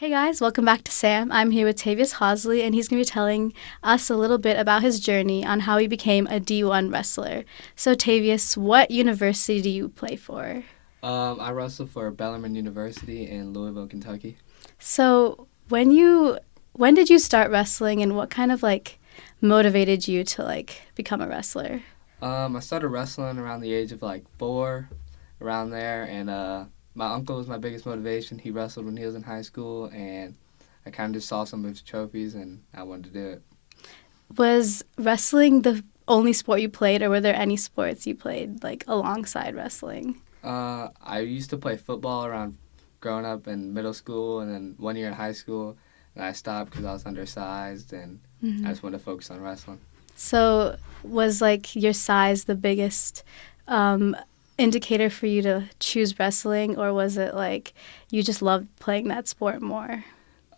Hey guys, welcome back to Sam. I'm here with Tavius Hosley, and he's going to be telling us a little bit about his journey on how he became a D1 wrestler. So, Tavius, what university do you play for? I wrestle for Bellarmine University in Louisville, Kentucky. So, when did you start wrestling, and what kind of motivated you to become a wrestler? I started wrestling around the age of like 4, around there, and my uncle was my biggest motivation. He wrestled when he was in high school, and I kind of just saw some of his trophies, and I wanted to do it. Was wrestling the only sport you played, or were there any sports you played alongside wrestling? I used to play football around growing up in middle school, and then 1 year in high school, and I stopped because I was undersized, and I Hmm. just wanted to focus on wrestling. So, was your size the biggest um, indicator for you to choose wrestling, or was it like you just loved playing that sport more?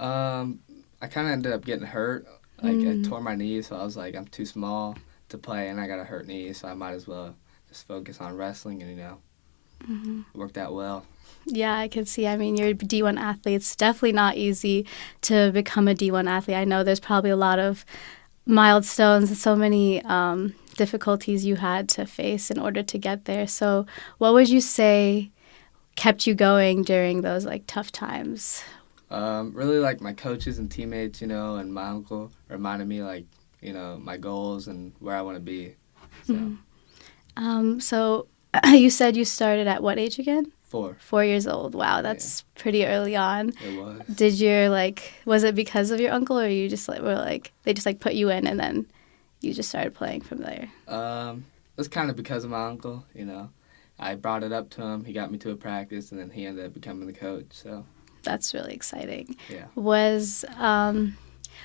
Um, I kind of ended up getting hurt. Like I Mm. tore my knee, so I was like, I'm too small to play, and I got a hurt knee, so I might as well just focus on wrestling, and Hmm. it worked out well. Yeah, I could see. I mean, you're a D1 athlete. It's definitely not easy to become a D1 athlete. I know there's probably a lot of milestones and so many difficulties you had to face in order to get there. So, what would you say kept you going during those tough times? Really like my coaches and teammates, and my uncle reminded me like, my goals and where I want to be. So Mhm. So you said you started at what age again? 4, 4 years old. Wow, yeah, that's pretty early on. it was. Did your was it because of your uncle, or you just were they just put you in and then you just started playing from there? It was kind of because of my uncle. I brought it up to him. He got me to a practice, and then he ended up becoming the coach. So That's really exciting. yeah. Was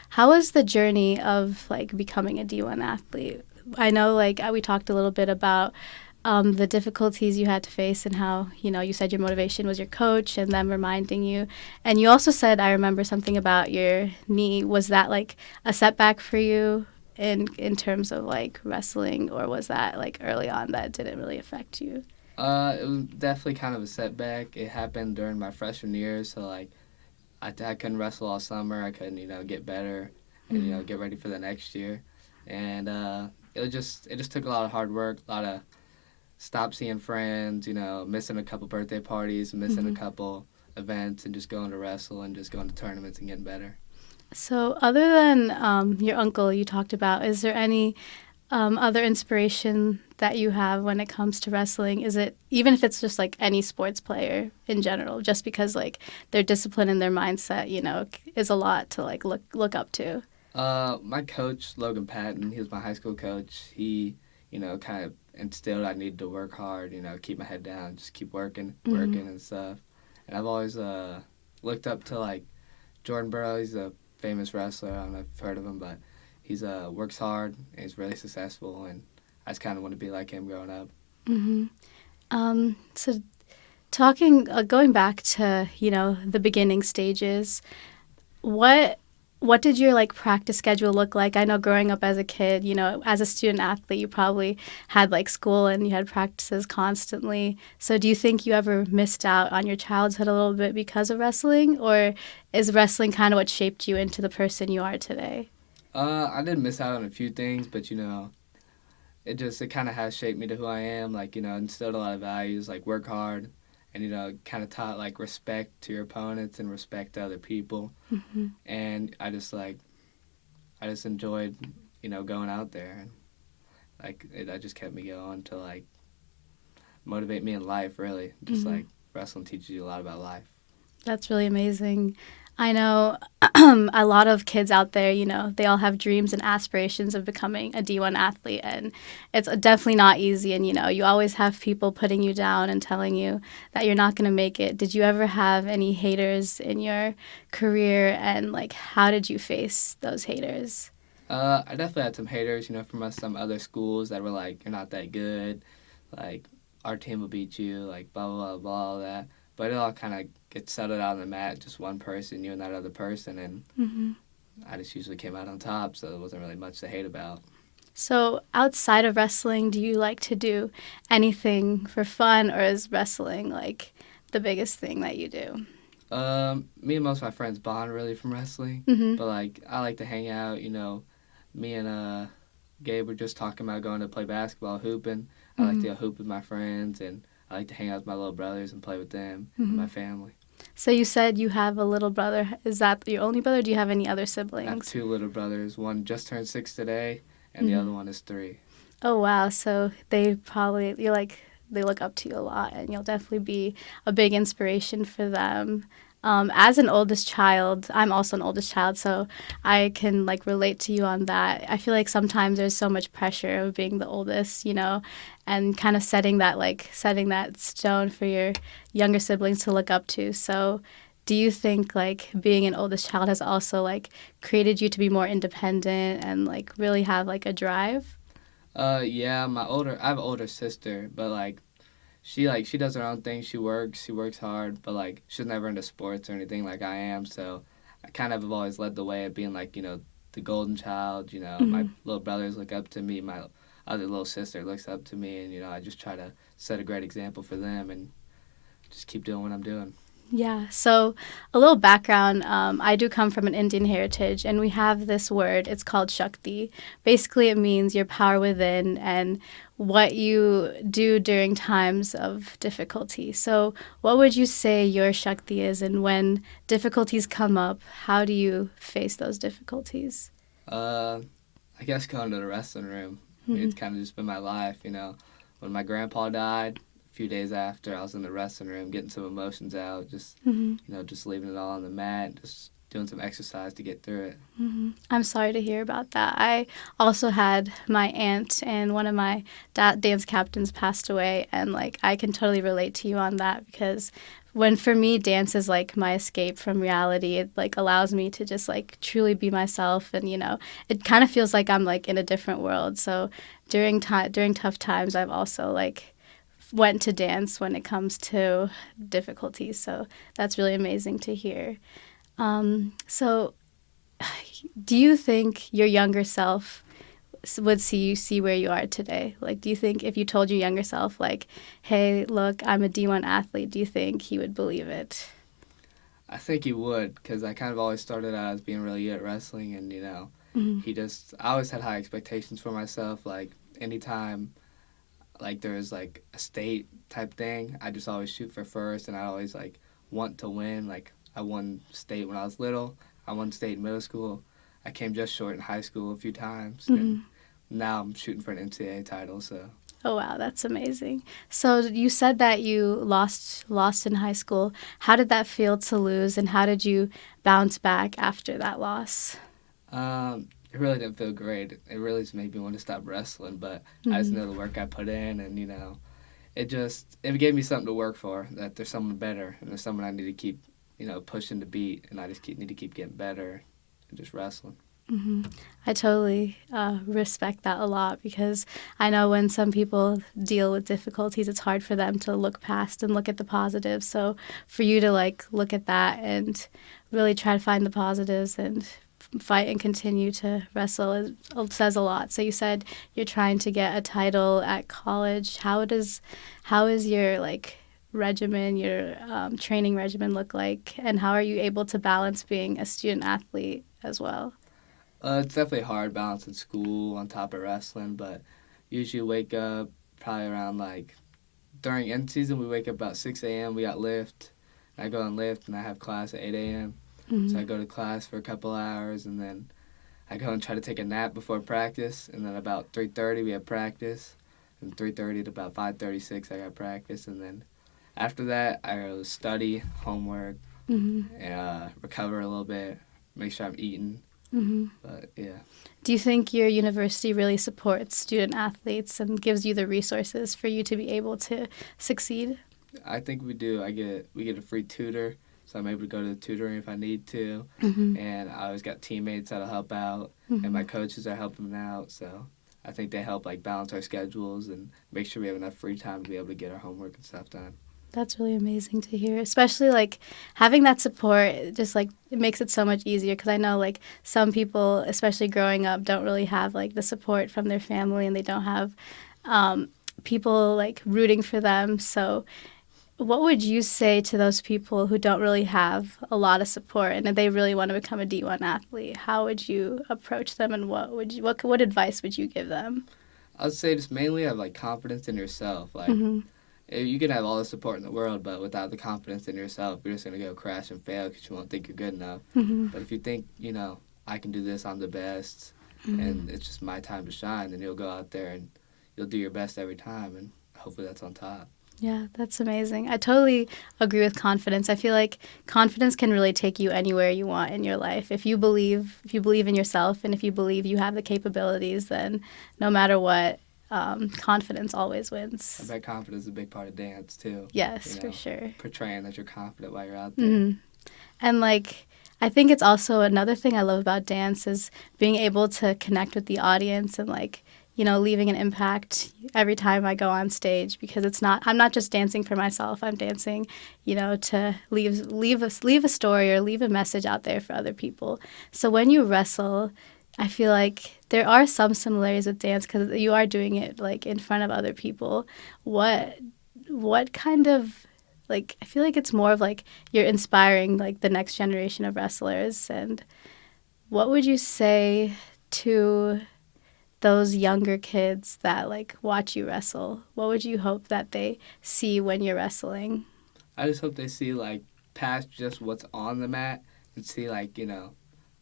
How was the journey of becoming a D1 athlete? I know we talked a little bit about the difficulties you had to face and how you said your motivation was your coach and them reminding you, and you also said I remember something about your knee. Was that a setback for you in terms of wrestling, or was that early on that didn't really affect you? It was definitely kind of a setback. It happened during my freshman year, so like I couldn't wrestle all summer. I couldn't, get better and Mm-hmm. get ready for the next year. And it just took a lot of hard work, a lot of stop seeing friends, missing a couple birthday parties, missing a Mm-hmm. couple events, and just going to wrestle and just going to tournaments and getting better. So other than your uncle you talked about, is there any other inspiration that you have when it comes to wrestling? Is it even if it's just any sports player in general, just because their discipline and their mindset, is a lot to look up to? My coach Logan Patton, he was my high school coach. He, kind of instilled I needed to work hard. Keep my head down, just keep working, Mm-hmm. working and stuff. And I've always looked up to like Jordan Burroughs. He's a famous wrestler. I don't know if you've heard of him, but he's works hard and he's really successful. And I just kind of want to be like him growing up. Mm-hmm. So talking, going back to the beginning stages, what what did your practice schedule look like? I know growing up as a kid, as a student athlete, you probably had school and you had practices constantly. So do you think you ever missed out on your childhood a little bit because of wrestling, or is wrestling kind of what shaped you into the person you are today? I did miss out on a few things, but it kind of has shaped me to who I am. Like instilled a lot of values, like work hard, and kind of taught like respect to your opponents and respect to other people. Hmm. And I just enjoyed going out there, and that just kept me going to like motivate me in life. Really, just Hmm. like wrestling teaches you a lot about life. That's really amazing. I know a lot of kids out there, they all have dreams and aspirations of becoming a D1 athlete. And it's definitely not easy. And, you always have people putting you down and telling you that you're not going to make it. Did you ever have any haters in your career? And, how did you face those haters? I definitely had some haters, from some other schools that were like, "You're not that good," like our team will beat you, like blah blah blah blah all that. But it all kind of gets settled out on the mat, just one person, you and that other person, and Hmm. I just usually came out on top, so there wasn't really much to hate about. So, outside of wrestling, do you like to do anything for fun, or is wrestling the biggest thing that you do? Me and most of my friends bond really from wrestling, Mm-hmm. but like I like to hang out. Me and Gabe were just talking about going to play basketball, hooping. I like Mm-hmm. to go hoop with my friends, and I like to hang out with my little brothers and play with them and Mm-hmm. my family. So you said you have a little brother. Is that your only brother? Or do you have any other I have siblings? two little brothers. One just turned 6 today, and the Mm-hmm. other one is 3. Oh wow. So they probably you're like they look up to you a lot, and you'll definitely be a big inspiration for them. As an oldest child, I'm also an oldest child, so I can like relate to you on that. I feel like sometimes there's so much pressure of being the oldest, and kind of setting that stone for your younger siblings to look up to. So, do you think like being an oldest child has also like created you to be more independent and like really have like a drive? Yeah, I have an older sister, but she does her own thing. She works hard, but like she's never into sports or anything like I am. So I kind of have always led the way of being like the golden child. My Mm-hmm. little brothers look up to me. My other little sister looks up to me, and I just try to set a great example for them and just keep doing what I'm doing. Yeah. So, a little background. I do come from an Indian heritage, and we have this word. It's called Shakti. Basically, it means your power within and what you do during times of difficulty. So, what would you say your Shakti is, and when difficulties come up, how do you face those difficulties? Uh, I guess going to the wrestling room. I mean, Mm-hmm. it's kind of just been my life. When my grandpa died, a few days after, I was in the wrestling room getting some emotions out, just Mm-hmm. just leaving it all on the mat, just doing some exercise to get through it. Hmm. I'm sorry to hear about that. I also had my aunt and one of my dance captains passed away, and like I can totally relate to you on that because when for me dance is like my escape from reality. It like allows me to just like truly be myself, and it kind of feels like I'm like in a different world. So during tough times, I've also like went to dance when it comes to difficulties. So that's really amazing to hear. So do you think your younger self would see where you are today? Like, do you think if you told your younger self, like, "Hey, look, I'm a D1 athlete," do you think he would believe it? I think he would, because I kind of always started out as being really good at wrestling, and Mm-hmm. I always had high expectations for myself. Like anytime, like there was like a state type thing, I just always shoot for first, and I always like want to win. Like I won state when I was little. I won state in middle school. I came just short in high school a few times, and Mm-hmm. now I'm shooting for an NCAA title. So Oh wow, that's amazing. So you said that you lost in high school. How did that feel to lose, and how did you bounce back after that loss? it really didn't feel great. It really just made me want to stop wrestling, but I just Mm-hmm. know the work I put in, and it gave me something to work for. That there's someone better, and there's someone I need to keep pushing to beat, and need to keep getting better and just wrestling. Hmm. I totally respect that a lot because I know when some people deal with difficulties, it's hard for them to look past and look at the positives. So for you to like look at that and really try to find the positives and fight and continue to wrestle says a lot. So you said you're trying to get a title at college. How is your like regimen, your training regimen look like, and how are you able to balance being a student athlete as well? It's definitely hard balancing school on top of wrestling, but usually wake up probably around like during end season. We wake up about 6 a.m. We got lift. I go on lift and I have class at 8 a.m. So Mm-hmm. I go to class for a couple hours and then I go and try to take a nap before practice. And then about 3:30 we have practice. From 3:30 to about 5:36 I got practice. And then after that I go study, homework, Mm-hmm. recover a little bit, make sure I'm eating. Mm-hmm. But yeah. Do you think your university really supports student athletes and gives you the resources for you to be able to succeed? I think we do. We get a free tutor, so I'm able to go to the tutoring if I need to, Mm-hmm. and I always got teammates that'll help out, and Mm-hmm. my coaches are helping me out. So I think they help like balance our schedules and make sure we have enough free time to be able to get our homework and stuff done. That's really amazing to hear, especially like having that support. Just like it makes it so much easier because I know like some people, especially growing up, don't really have like the support from their family and they don't have um, people like rooting for them. So what would you say to those people who don't really have a lot of support and if they really want to become a D1 athlete? How would you approach them, and what advice would you give them? I'd say just mainly have like confidence in yourself. Like Mhm. you can have all the support in the world, but without the confidence in yourself, you're just gonna go crash and fail because you won't think you're good enough. Mhm. But if you think, I can do this, I'm the best, Mhm. and it's just my time to shine, then you'll go out there and you'll do your best every time, and hopefully that's on top. Yeah, that's amazing. I totally agree with confidence. I feel like confidence can really take you anywhere you want in your life. If you believe in yourself, and if you believe you have the capabilities, then no matter what, confidence always I wins. bet confidence is a big part of dance too. You Yes, for know, sure. portraying that you're confident while you're out there. Hmm. And like, I think it's also another thing I love about dance is being able to connect with the audience and like, leaving an impact every time I go on stage, because I'm not just dancing for myself. I'm dancing, to leave a story or leave a message out there for other people. So when you wrestle, I feel like there are some similarities with dance because you are doing it like in front of other people. What what kind of I feel like it's more of like you're inspiring like the next generation of wrestlers. And what would you say to those younger kids that like watch you wrestle? What would you hope that they see when you're wrestling? I just hope they see like past just what's on the mat and see like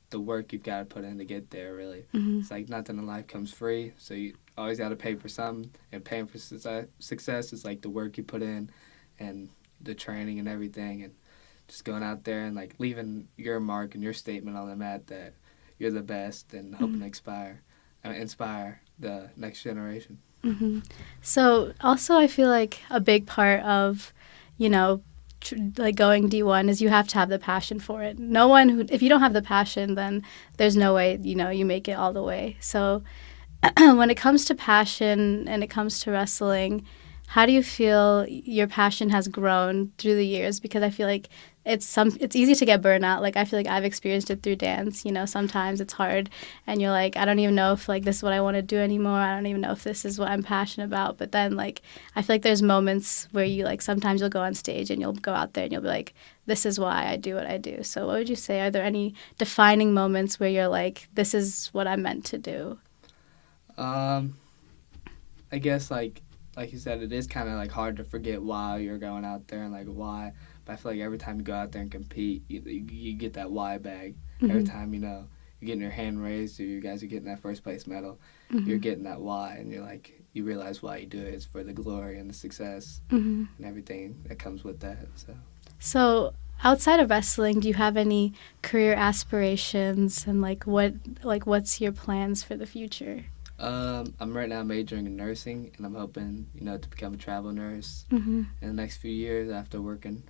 the work you've got to put in to get there. Really, Mm-hmm. it's like nothing in life comes free, so you always got to pay for something. And paying for success is like the work you put in, and the training and everything, and just going out there and like leaving your mark and your statement on the mat that you're the best, and hoping to inspire the next generation. Mm-hmm. So also, I feel like a big part of, you know, like going D1 is you have to have the passion for it. No one who, if you don't have the passion, then there's no way, you make it all the way. So when it comes to passion and it comes to wrestling, how do you feel your passion has grown through the years? Because I feel like it's easy to get burnout. Like I feel like I've experienced it through dance. Sometimes it's hard, and you're like, I don't even know if like this is what I want to do anymore. I don't even know if this is what I'm passionate about. But then like I feel like there's moments where you like sometimes you'll go on stage and you'll go out there and you'll be like, this is why I do what I do. So what would you say? Are there any defining moments where you're like, this is what I'm meant to do? Um, I guess like you said, it is kind of like hard to forget why you're going out there and like why. But I feel like every time you go out there and compete, you get that why bag. Every Mm-hmm. time you're getting your hand raised or you guys are getting that first place medal, you're Mm-hmm. getting that why, and you're like you realize why you do it. It's for the glory and the success Mm-hmm. and everything that comes with that. So So, outside of wrestling, do you have any career aspirations, and what's your plans for the future? I'm right now majoring in nursing, and I'm hoping to become a travel nurse Mm-hmm. in the next few years after working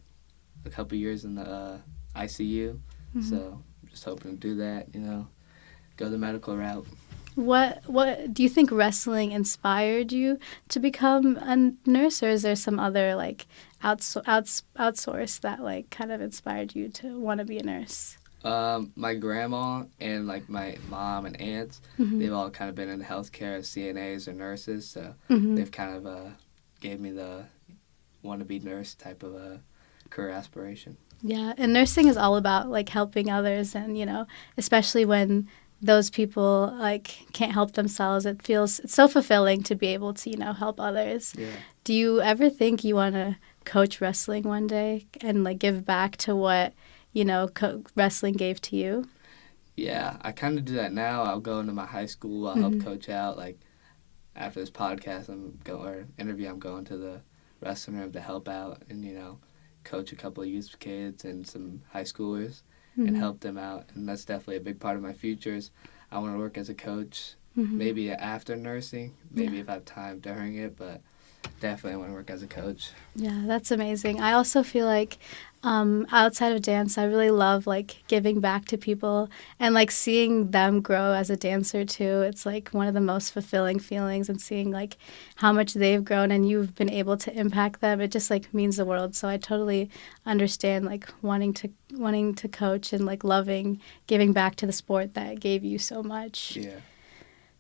a couple years in the ICU. So Mm-hmm. I'm just hoping to do that. Go the medical route. What do you think wrestling inspired you to become a nurse, or is there some other like outsource that like kind of inspired you to want to be a nurse? My grandma and like my mom and aunts, Mm-hmm. they've all kind of been in healthcare as CNAs or nurses, so Mm-hmm. they've kind of gave me the want to be nurse type of career aspiration. Yeah, and nursing is all about like helping others, and especially when those people like can't help themselves, it's so fulfilling to be able to, help others. Yeah. Do you ever think you want to coach wrestling one day and like give back to what, wrestling gave to you? Yeah, I kind of do that now. I'll go into my high school. I'll help Mhm. coach out. Like after this podcast, or interview. I'm going to the wrestling room to help out and coach a couple of youth kids and some high schoolers and Mhm. help them out. And that's definitely a big part of my futures. I want to work as a coach, Mhm. maybe after nursing, Yeah. maybe if I have time during it, but definitely I want to work as a coach. Yeah, that's amazing. I also feel like outside of dance, I really love like giving back to people and like seeing them grow as a dancer too. It's like one of the most fulfilling feelings, and seeing like how much they've grown and you've been able to impact them. It just like means the world. So I totally understand like wanting to coach and like loving giving back to the sport that gave you so much. Yeah.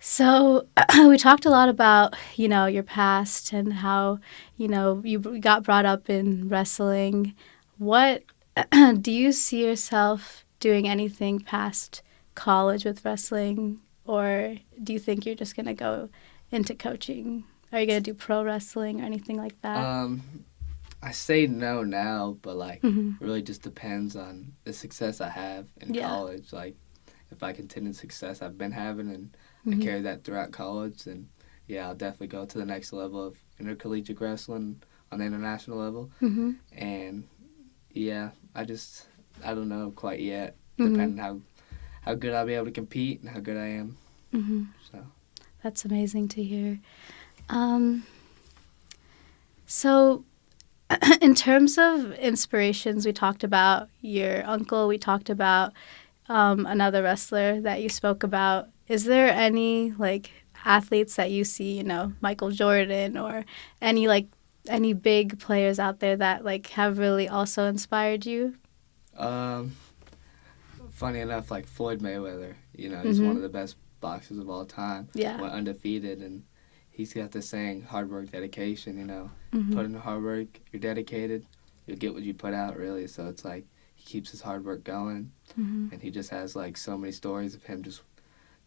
So we talked a lot about, your past and how, you got brought up in wrestling. What do you see yourself doing anything past college with wrestling, or do you think you're just going to go into coaching? Are you going to do pro wrestling or anything like that? Um, I say no now, but like Hmm. really just depends on the success I have in Yeah. college. Like if I continue the success I've been having and I Hmm. carry that throughout college, then yeah, I'll definitely go to the next level of intercollegiate wrestling on the international level. Hmm. And yeah, I don't know quite yet, Hmm. depending how good I'll be able to compete and how good I am. Hmm. So That's amazing to hear. Um, so in terms of inspirations, we talked about your uncle, we talked about another wrestler that you spoke about. Is there any like athletes that you see, Michael Jordan or any like any big players out there that like have really also inspired you? um, funny enough, like Floyd Mayweather, he's one Mm-hmm. of the best boxers of all time, Yeah. went undefeated, and he's got this saying, hard work, dedication, Mm-hmm. put in the hard work, you're dedicated, you'll get what you put out, really. So it's like he keeps his hard work going, Mm-hmm. and he just has like so many stories of him just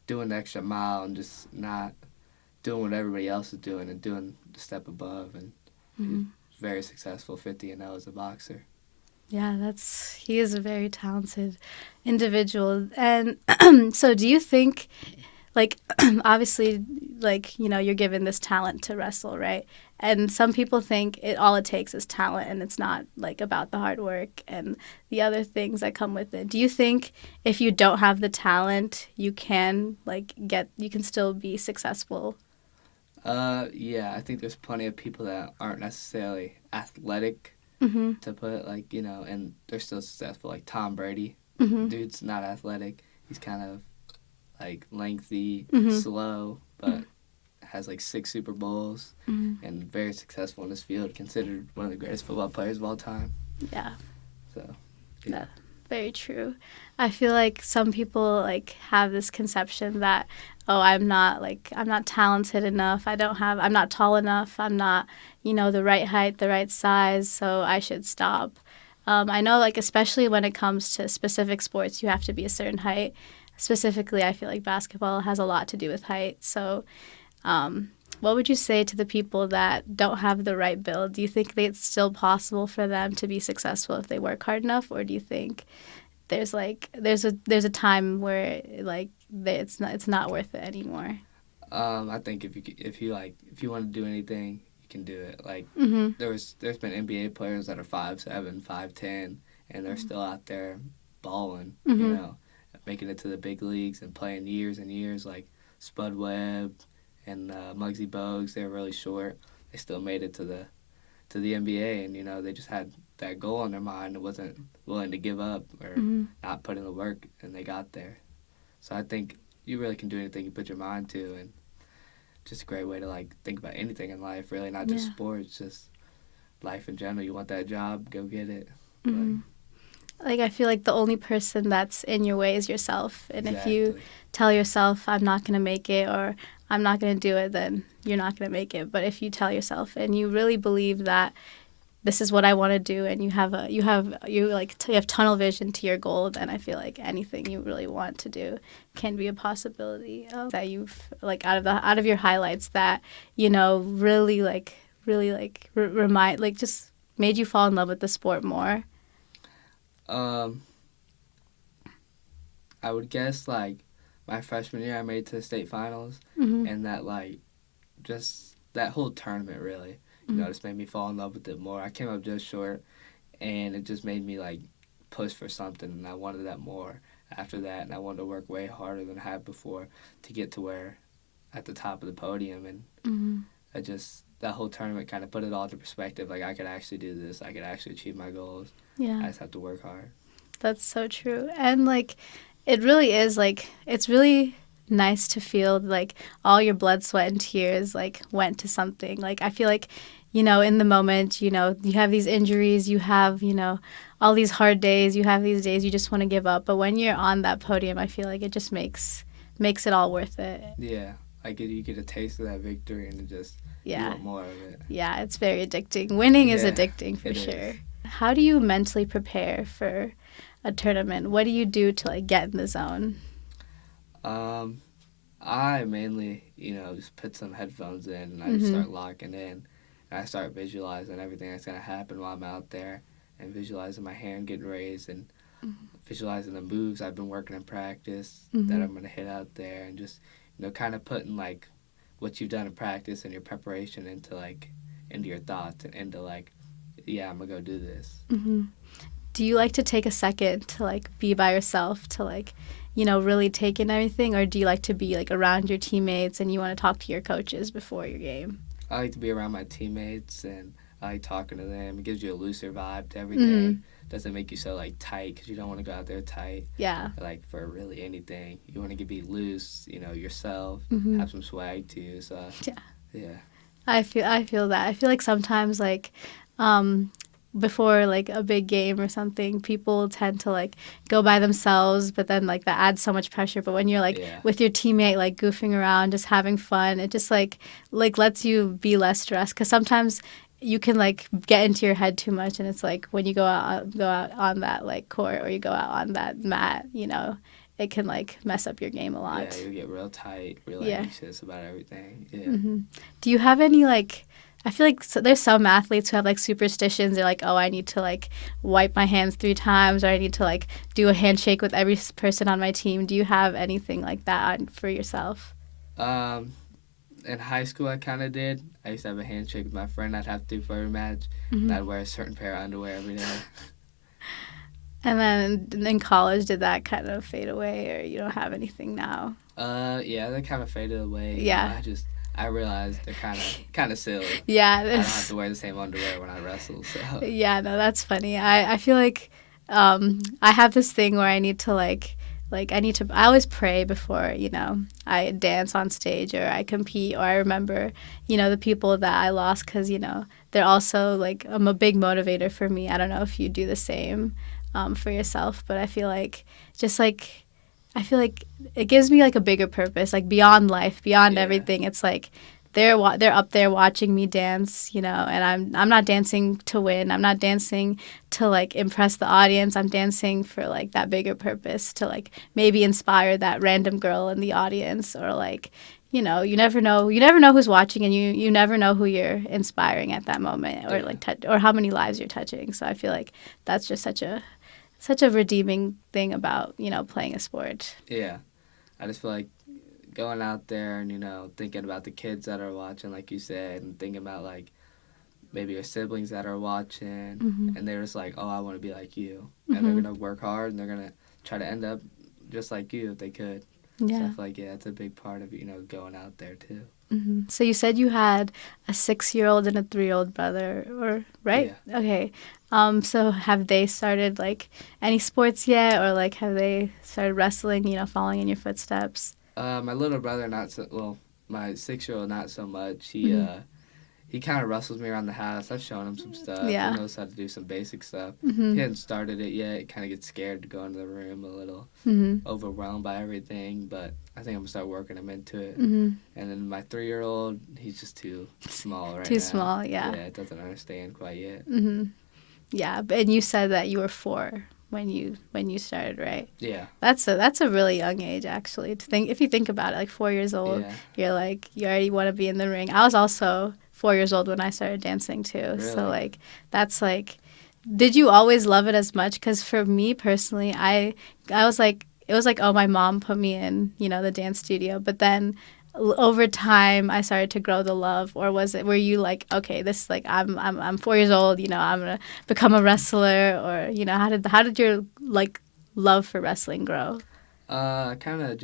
doing the extra mile and just not doing what everybody else is doing and doing the step above, and he's Mm-hmm. very successful, 50-0 as a boxer. Yeah, he is a very talented individual. And so do you think like obviously like you're given this talent to wrestle, right? And some people think it takes is talent and it's not like about the hard work and the other things that come with it. Do you think if you don't have the talent you can you can still be successful? Yeah, I think there's plenty of people that aren't necessarily athletic, Mhm. to put it, like, and they're still successful. Like Tom Brady, Mhm. dude's not athletic. He's kind of like lengthy, Mhm. slow, but has like 6 Super Bowls Mhm. and very successful in his field, considered one of the greatest football players of all time. Yeah. So, yeah. That very true. I feel like some people like have this conception that I'm not talented enough. I'm not tall enough. I'm not, the right height, the right size, so I should stop. I know like especially when it comes to specific sports, you have to be a certain height. Specifically, I feel like basketball has a lot to do with height. So, um, what would you say to the people that don't have the right build? Do you think that it's still possible for them to be successful if they work hard enough, or do you think there's a time where it's not worth it anymore? I think if you want to do anything, you can do it. Like Mhm. there's been NBA players that are 5'7", 5'10", and they're still out there balling. Mhm. Making it to the big leagues and playing years and years. Like Spud Webb and Muggsy Bogues, they're really short. They still made it to the NBA, and they just had that goal in their mind and wasn't willing to give up or Mhm. not put in the work, and they got there. So I think you really can do anything you put your mind to, and just a great way to like think about anything in life. Really, not just Yeah. sports, just life in general. You want that job, go get it. Like Mhm. Like I feel like the only person that's in your way is yourself, and if you exactly. tell yourself I'm not going to make it or I'm not going to do it, then you're not going to make it. But if you tell yourself and you really believe that this is what I want to do, and you have tunnel vision to your goal, then I feel like anything you really want to do can be a possibility. That you've like out of your highlights that really remind like just made you fall in love with the sport more. Um, I would guess like my freshman year, I made it to the state finals, Mm-hmm. and that like just that whole tournament really, Mm-hmm. just made me fall in love with it more. I came up just short, and it just made me like push for something, and I wanted that more after that, and I wanted to work way harder than I had before to get to where at the top of the podium, and Mm-hmm. I just that whole tournament kind of put it all into perspective. Like I could actually do this. I could actually achieve my goals. Yeah, I just have to work hard. that's so true. And like it really is like it's really nice to feel like all your blood, sweat and tears like went to something. Like I feel like in the moment, you have these injuries, you have, all these hard days, you have these days you just want to give up, but when you're on that podium, I feel like it just makes it all worth it. Yeah. like you get a taste of that victory and just you Yeah. want more of it. Yeah, it's very addicting. Winning is Yeah, addicting for it is. sure. How do you mentally prepare for a tournament? What do you do to like get in the zone? Um, I mainly, just put some headphones in and I just Mhm. start locking in. And I start visualizing everything that's gonna happen while I'm out there, and visualizing my hand getting raised, and visualizing the moves I've been working in practice that Mhm. I'm gonna hit out there, and just kind of putting like what you've done in practice and your preparation into your thoughts and into like, yeah, I'm gonna go do this. Mhm. Do you like to take a second to like be by yourself to like, really take in everything, or do you like to be like around your teammates and you want to talk to your coaches before your game? I like to be around my teammates, and I like talking to them. It gives you a looser vibe to everything. Mhm. Doesn't make you so like tight because you don't want to go out there tight. Yeah. Like for really anything, you want to be loose. Yourself, Mhm. have some swag too. So Yeah. yeah, I feel that. I feel like sometimes like um before like a big game or something, people tend to like go by themselves, but then like that adds so much pressure. But when you're like yeah, with your teammate like goofing around, just having fun, it just like lets you be less stressed cuz sometimes you can like get into your head too much and it's like when you go out on that like court or you go out on that mat, it can like mess up your game a yeah. lot. You get real tight, real Yeah. anxious about everything. Yeah. Hmm. Do you have any like? I feel like there's some athletes who have like superstitions. They're like, oh, I need to like wipe my hands 3 times, or I need to like do a handshake with every person on my team. Do you have anything like that for yourself? Um, in high school, I kind of did. I used to have a handshake with my friend. I'd have to do for every match, and Hmm. I'd wear a certain pair of underwear every day. And then in college, did that kind of fade away, or you don't have anything now? Yeah, they kind of faded away. Yeah, I realized they're kind of silly. yeah, I don't have to wear the same underwear when I wrestle. So yeah. No, that's funny. I feel like I have this thing where I need to like I always pray before I dance on stage or I compete or I remember the people that I lost because they're also like a big motivator for me. I don't know if you do the same for yourself, but I feel like just like I feel like it gives me like a bigger purpose, like beyond life, beyond yeah, everything. It's like they're up there watching me dance, and I'm not dancing to win. I'm not dancing to like impress the audience. I'm dancing for like that bigger purpose to like maybe inspire that random girl in the audience or like you never know who's watching and you never know who you're inspiring at that moment or yeah, like or how many lives you're touching. So I feel like that's just such a redeeming thing about playing a sport. yeah. I just feel like going out there and thinking about the kids that are watching, like you said, and thinking about like maybe your siblings that are watching, Hmm. and they're just like, oh, I want to be like you, and they're Hmm. gonna work hard and they're gonna try to end up just like you if they could. So I Yeah. feel like it's a big part of going out there too. Hmm. So you said you had a 6-year-old and a 3-year-old brother, or right? Yeah. Okay. So have they started like any sports yet, or like have they started wrestling? Following in your footsteps. My little brother, not so well. My 6-year-old, not so much. Hmm. He kind of wrestles me around the house. I've shown him some stuff. He Yeah. knows how to do some basic stuff. Hmm. He hadn't started it yet. He kind of gets scared to go into the room, a little Hmm. overwhelmed by everything. But I think I'm gonna start working him into it. Hmm. And then my 3-year-old, he's just too small right Too now. small. Yeah. Yeah, doesn't understand quite yet. Hmm. Yeah. And you said that you were 4 when you started, right? Yeah, That's a really young age actually. To think if you think about it, like 4 years old, yeah, you're like you already want to be in the ring. I was also 4 years old when I started dancing too. So really. like that's like, did you always love it as much? Because for me personally, I was like it was like oh my mom put me in the dance studio, but then over time I started to grow the love, or was it were you like okay this like I'm 4 years old, I'm gonna become a wrestler, or how did your like love for wrestling grow? I kind of I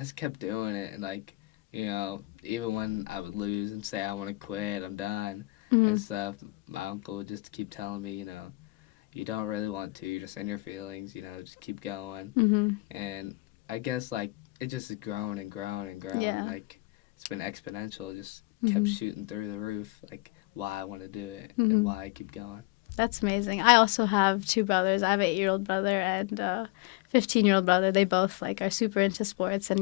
just kept doing it, and like, even when I would lose and say I want to quit, I'm done and Mm-hmm. stuff, my uncle would just keep telling me, you don't really want to, you're just in your feelings, just keep going. Mm-hmm. And I guess like it just has grown and grown and grown. Yeah. Like it's been exponential, just kept Mm-hmm. shooting through the roof. Like why I want to do it and Mm-hmm. why I keep going. That's amazing. I also have two brothers. I have an 8-year-old brother and a 15-year-old brother. They both like are super into sports, and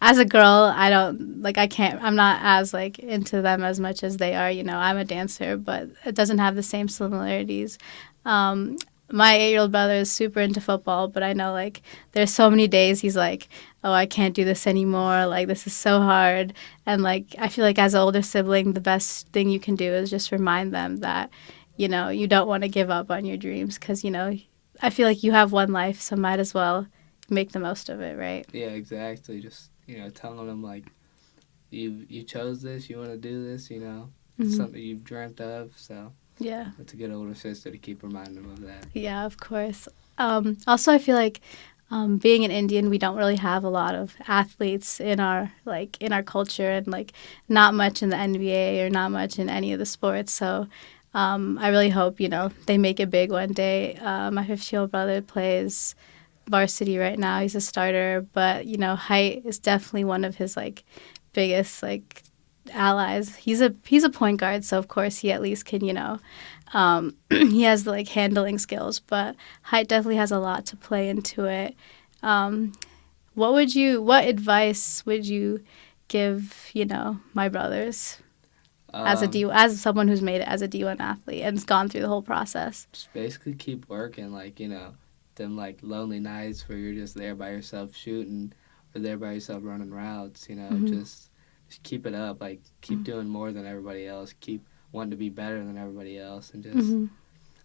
as a girl, I don't like I can't I'm not as like into them as much as they are. I'm a dancer, but it doesn't have the same similarities. Um my 8-year-old brother is super into football, but I know like there's so many days he's like, "Oh, I can't do this anymore. Like this is so hard." And like I feel like as an older sibling, the best thing you can do is just remind them that you don't want to give up on your dreams because, I feel like you have one life, so might as well make the most of it, right? Yeah, exactly. Just telling them like you chose this, you want to do this. It's Hmm. something you've dreamt of. So Yeah. it's a good older sister to keep reminding them of that. Yeah, of course. Also, I feel like being an Indian, we don't really have a lot of athletes in our culture, and like not much in the NBA or not much in any of the sports. So I really hope they make it big one day. My 15-year-old brother plays varsity right now. He's a starter, but height is definitely one of his like biggest like allies. He's a point guard, so of course he at least can he has like handling skills, but height definitely has a lot to play into it. Um, what advice would you give my brothers Um, as someone who's made it as a D1 athlete and has gone through the whole process? just basically keep working. Like them like lonely nights where you're just there by yourself shooting, or there by yourself running routes. Hmm. Just keep it up. Like keep doing more than everybody else. Keep wanting to be better than everybody else, and just Hmm.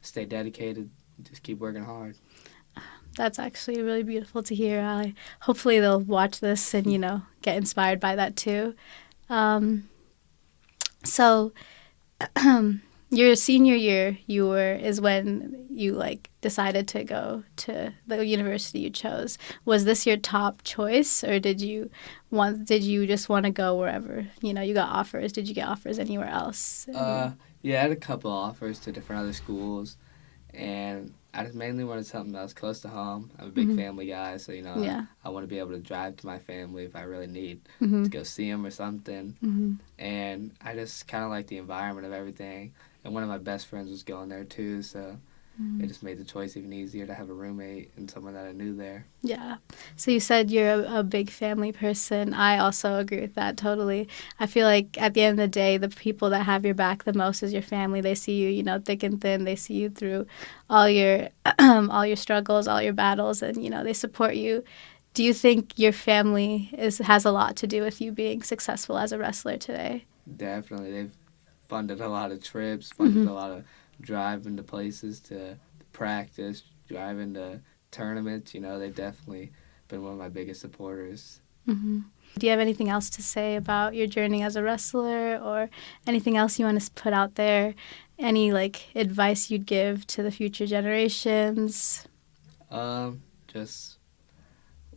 stay dedicated. Just keep working hard. That's actually really beautiful to hear. Hopefully they'll watch this and get inspired by that too. Um, so your senior year, is when you like decided to go to the university you chose. Was this your top choice, or did you just want to go wherever you got offers? Did you get offers anywhere else? Uh, yeah, I had a couple offers to different other schools, and I just mainly wanted something that was close to home. I'm a big Mm-hmm. family guy, so Yeah. I want to be able to drive to my family if I really need Mm-hmm. to go see them or something. Mm-hmm. And I just kind of like the environment of everything. And one of my best friends was going there too, so it just made the choice even easier to have a roommate and someone that I knew there. Yeah. So you said you're a big family person. I also agree with that totally. I feel like at the end of the day, the people that have your back the most is your family. They see you, thick and thin. They see you through all your all your struggles, all your battles, and they support you. Do you think your family has a lot to do with you being successful as a wrestler today? Definitely, they've funded a lot of trips, funded Mm-hmm. a lot of driving to places to practice, driving to tournaments. They've definitely been one of my biggest supporters. Mm-hmm. Do you have anything else to say about your journey as a wrestler, or anything else you want to put out there? Any like advice you'd give to the future generations? Just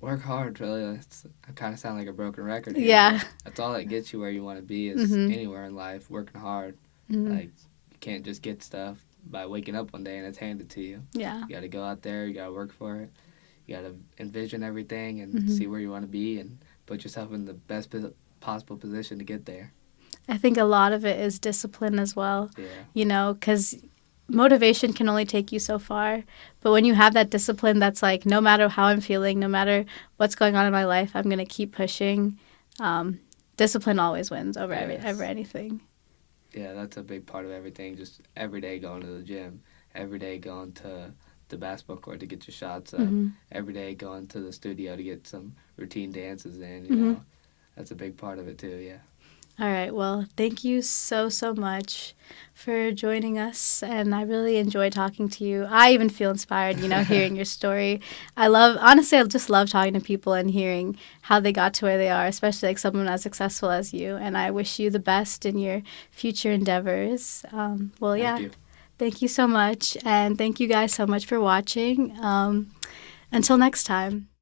work hard, really. I kind of sound like a broken record here, Yeah. but that's all that gets you where you want to be is Mm-hmm. anywhere in life, working hard. Mm-hmm. Like, you can't just get stuff by waking up one day and it's handed to you. Yeah. You got to go out there, you got to work for it, you got to envision everything and Mm-hmm. see where you want to be and put yourself in the best possible position to get there. I think a lot of it is discipline as well, Yeah. because motivation can only take you so far. But when you have that discipline that's like, no matter how I'm feeling, no matter what's going on in my life, I'm going to keep pushing. Um, Discipline always wins over Yes. anything. Yeah, that's a big part of everything. Just every day going to the gym, every day going to the basketball court to get your shots up, Mm-hmm. every day going to the studio to get some routine dances in. Mm-hmm. That's a big part of it too. Yeah, All right. Well, thank you so, so much for joining us. And I really enjoy talking to you. I even feel inspired, hearing your story. Honestly, I just love talking to people and hearing how they got to where they are, especially like someone as successful as you. And I wish you the best in your future endeavors. Well, thank yeah. you. Thank you so much. And thank you guys so much for watching. Until next time.